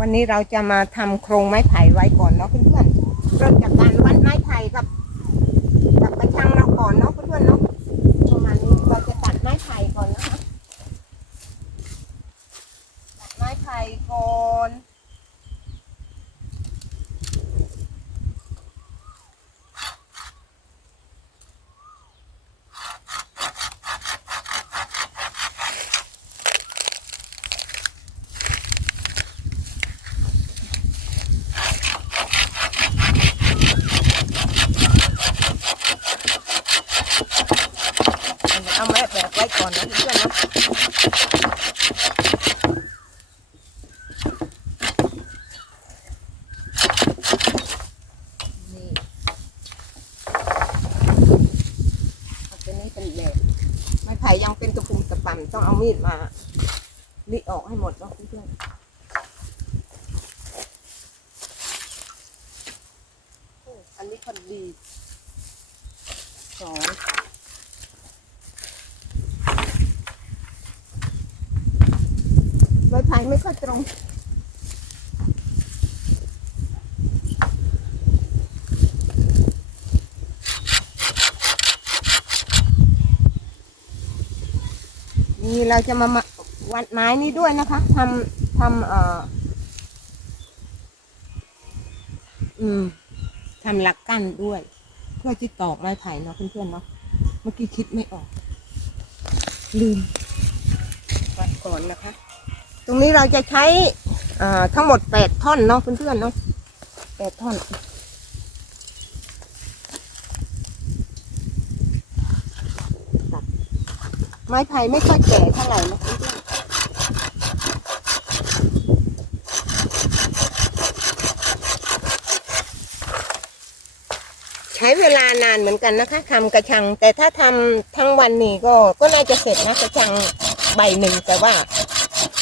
วันนี้เราจะมาทำโครงไม้ไผ่ไว้ก่อนเนาะเพื่อนๆเริ่มจากการวัดไม้ไผ่กับ กับกระชังเราก่อนเนาะเพื่อนๆเนาะมาณนี้เราจะตัดไม้ไผ่ก่อนนะคะตัดไม้ไผ่ก่อน เอาแม่แบบไว้ ก่อนนะเพื่อนๆเนะนี่เอาตัวนี้เป็นแบบไม้ไผ่ยังเป็นตะปุ่มตะปั่นต้องเอามีดมาลิออกให้หมดเนาะเพื่อนอ้อันนี้พอดีสอง ไม้ไผ่ไม่ค่อยตรงนี่เราจะมามาวัดไม้นี้ด้วยนะคะทำทำเอ่อ อืมทำหลักกั้นด้วย เพื่อที่ตอกไม้ไผ่เนาะเพื่อนๆเนาะเมื่อกี้คิดไม่ออก ลืมวัดก่อนนะคะ ตรงนี้เราจะใช้อ่าทั้งหมดแปดท่อนเนาะเพื่อนๆเนาะแปดท่อน ไม้ไผ่ไม่ค่อยแก่เท่าไหร่นะเพื่อนๆใช้เวลานานเหมือนกันนะคะทำกระชัง แต่ถ้าทำทั้งวันนี่ก็ก็น่าจะเสร็จนะกระชังใบหนึ่งแต่ว่า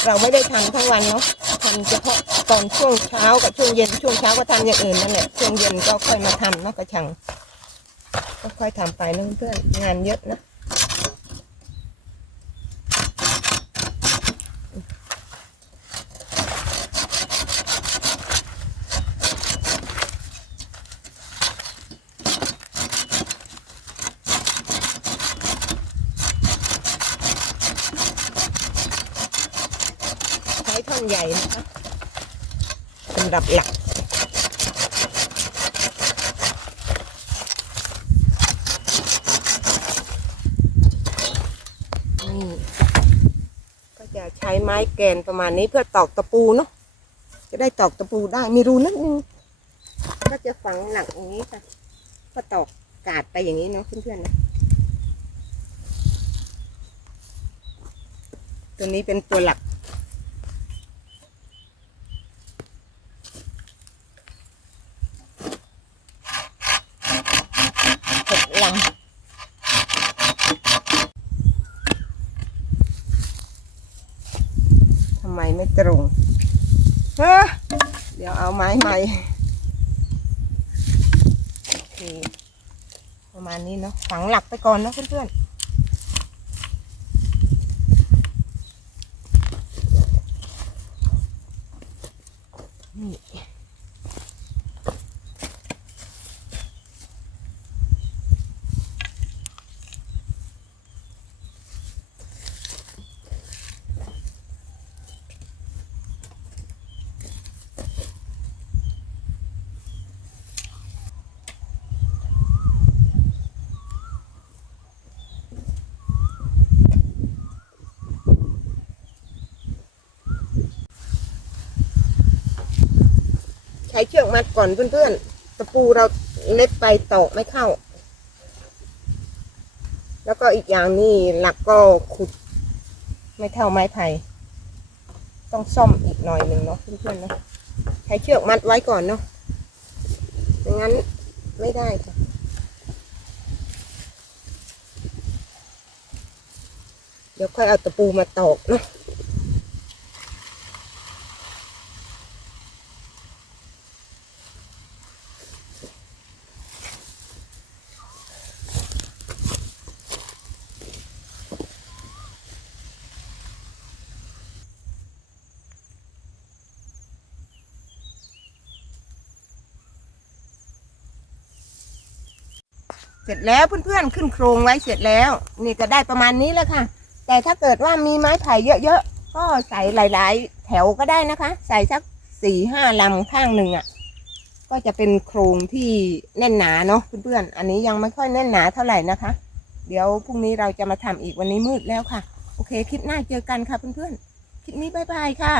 เราไม่ได้ทำทั้งวันเนาะทำเฉพาะตอนช่วงเช้ากับช่วงเย็นช่วงเช้าก็ทำอย่างอื่นนั่นแหละช่วงเย็นก็ค่อยมาทำเนาะกระชังก็ค่อยทำไปนเพื่อนๆงานเยอะนะ ใช้ท่อนใหญ่นะคะสำหรับหลักนี่ก็จะใช้ไม้แกนประมาณนี้เพื่อตอกตะปูเนาะจะได้ตอกตะปูได้มีรูนิดนึงก็จะฝังหลักอย่างนี้ค่ะก็ตอกกาดไปอย่างนี้เนาะเพื่อนๆนะตัวนี้เป็นตัวหลัก ลัง ทำไมไม่ตรงเฮ้อเดี๋ยวเอาไม้ใหม่ โอเค ประมาณนี้เนาะฝังหลักไปก่อนนะเพื่อนๆ เชือกมัดก่อนเพื่อนๆตะปูเราเล็กไปตอกไม่เข้า แล้วก็อีกอย่างนี่หลักก็ขุด ไม่เท่าไม้ไผ่ต้องซ่อมอีกหน่อยหนึ่งเนาะเพื่อนๆเนาะใช้เชือกมัดไว้ก่อนเนาะไม่งั้นไม่ได้จ้ะเดี๋ยวค่อยเอาตะปูมาตอกเนาะ เสร็จแล้วเพื่อนๆขึ้นโครงไว้เสร็จแล้ว นี่ก็ได้ประมาณนี้แล้วค่ะ แต่ถ้าเกิดว่ามีไม้ไผ่เยอะๆก็ใส่หลาย ๆ แถวก็ได้นะคะ ใส่สักสี่ห้าลำข้างหนึ่งอะ ก็จะเป็นโครงที่แน่นหนาเนาะเพื่อนๆอันนี้ยังไม่ค่อยแน่นหนาเท่าไหร่นะคะ เดี๋ยวพรุ่งนี้เราจะมาทำอีกวันนี้มืดแล้วค่ะ โอเคคลิปหน้าเจอกันค่ะเพื่อนๆคลิปนี้บายบายค่ะ